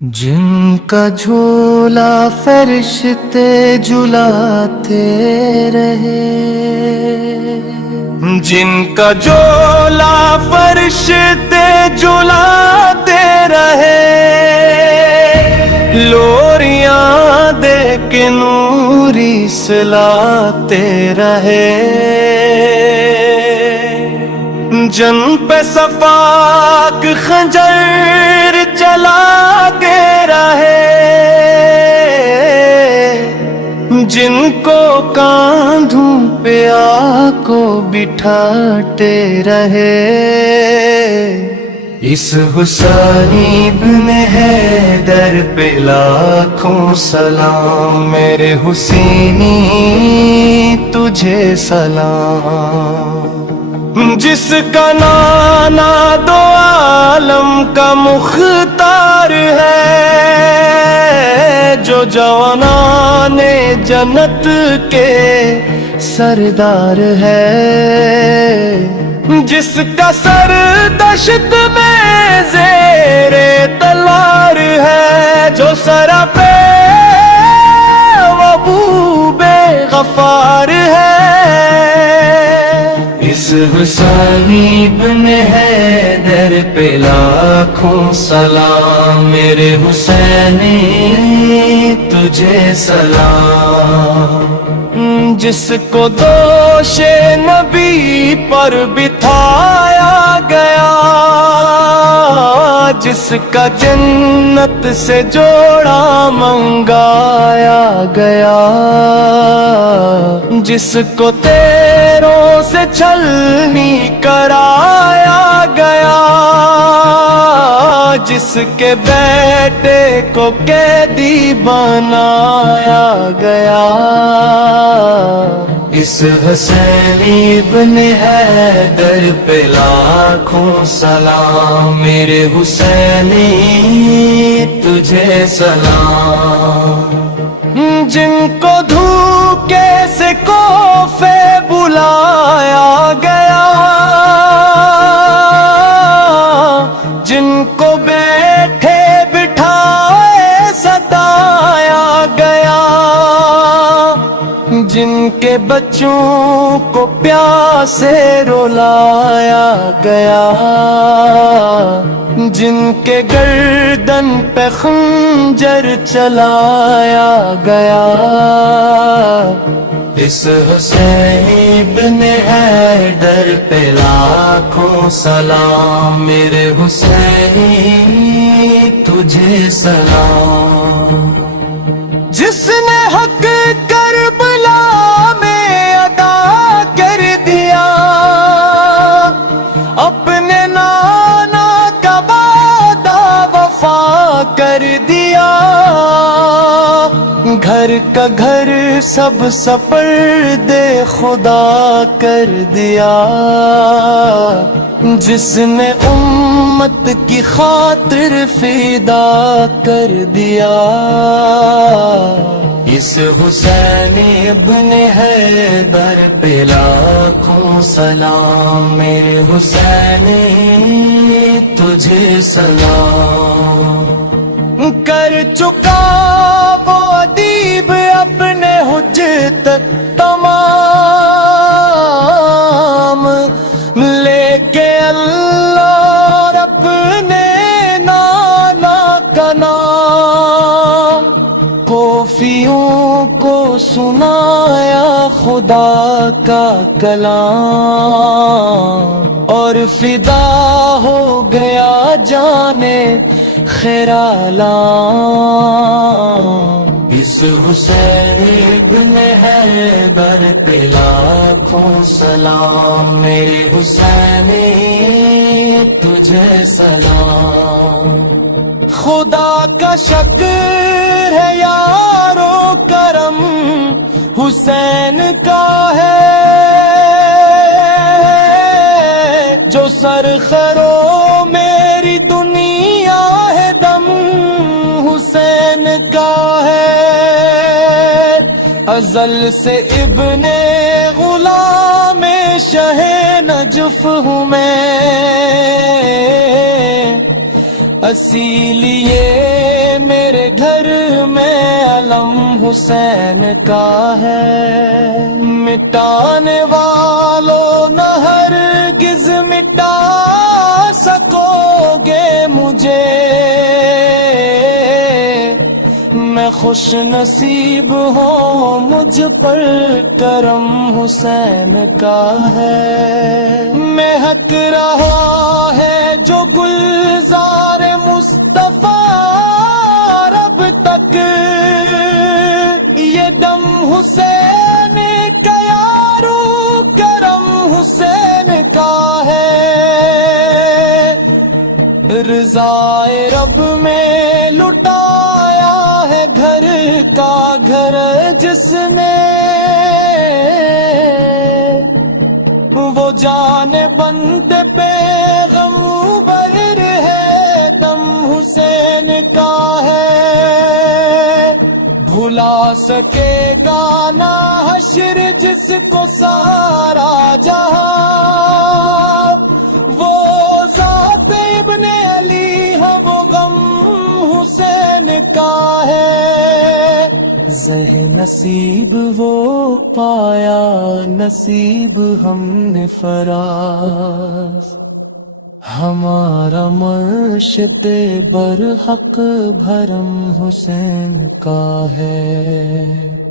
جن کا جھولا فرشتے جھلاتے رہے، جن کا جھولا فرشتے جھلاتے رہے، لوریاں دے کے نوری سلاتے رہے، جن پہ صفاق خنجر چلا کے رہے، جن کو کاندھوں پہ آ کو بٹھاتے رہے، اس حسینی ابن حیدر پہ لاکھوں سلام، میرے حسینی تجھے سلام، جس کا نانا دو عالم کا مختار ہے، جو جوانان جنت کے سردار ہے، جس کا سر دشت میں زیر تلوار ہے، جو سرا پہ محبوب غفار ہے، اس حسینی ابن حیدر پہ لاکھوں سلام، میرے حسینی تجھے سلام، جس کو دوش نبی پر بٹھایا گیا، جس کا جنت سے جوڑا منگایا گیا، جس کو تیروں سے چھلنی کرایا گیا، جس کے بیٹے کو قیدی بنایا گیا، اس حسینی ابن حیدر پہ لاکھوں سلام، میرے حسینی تجھے سلام، جن کو دھوکے سے کوفے بلایا گیا، جن کو بیٹھے بٹھائے ستایا گیا، جن کے بچوں کو پیاسے رلایا گیا، جن کے گردن پہ خنجر چلایا گیا، اس حسینی ابن حیدر پہ لاکھوں سلام، میرے حسینی تجھے سلام، جس نے حق کربلا میں ادا کر دیا، اپنے نانا کا وعدہ وفا کر دیا، گھر کا گھر سب سپرد خدا کر دیا، جس نے امت کی خاطر فدا کر دیا، اس حسینی ابن حیدر پہ لاکھوں سلام، میرے حسینی تجھے سلام، کر چکا وہ ادیب اپنے حجت تمام، لے کے اللہ اور اپنے نانا کا نام، کوفیوں کو سنایا خدا کا کلام، اور فدا ہو گیا جانے خیرالام، اس حسینی ابن حیدر پہ لاکھوں سلام، میرے حسینی تجھے سلام، خدا کا شکر ہے یارو کرم حسین کا ہے، جو سرخرو میری دنیا ہے دم حسین کا ہے، ازل سے ابن غلام شہ نجف ہوں میں، اسی لیے حسین کا ہے، مٹانے والوں نہ ہرگز مٹا سکو گے مجھے، میں خوش نصیب ہوں مجھ پر کرم حسین کا ہے، مہک رہا ہے جو گلزار مصطفیٰ اب تک، یہ دم حسین کا یارو کرم حسین کا ہے، رضائے رب میں لٹایا ہے گھر کا گھر جس نے، وہ جان بندے پیغمبر ہے، دم حسین کا ہے، بھلا سکے گا نہ حشر جس کو سارا جہاں، وہ ذات ابن علی ہے، وہ غم حسین کا ہے، زہ نصیب وہ پایا نصیب ہم نے فراز، ہمارا مرشد برحق بھرم حسین کا ہے۔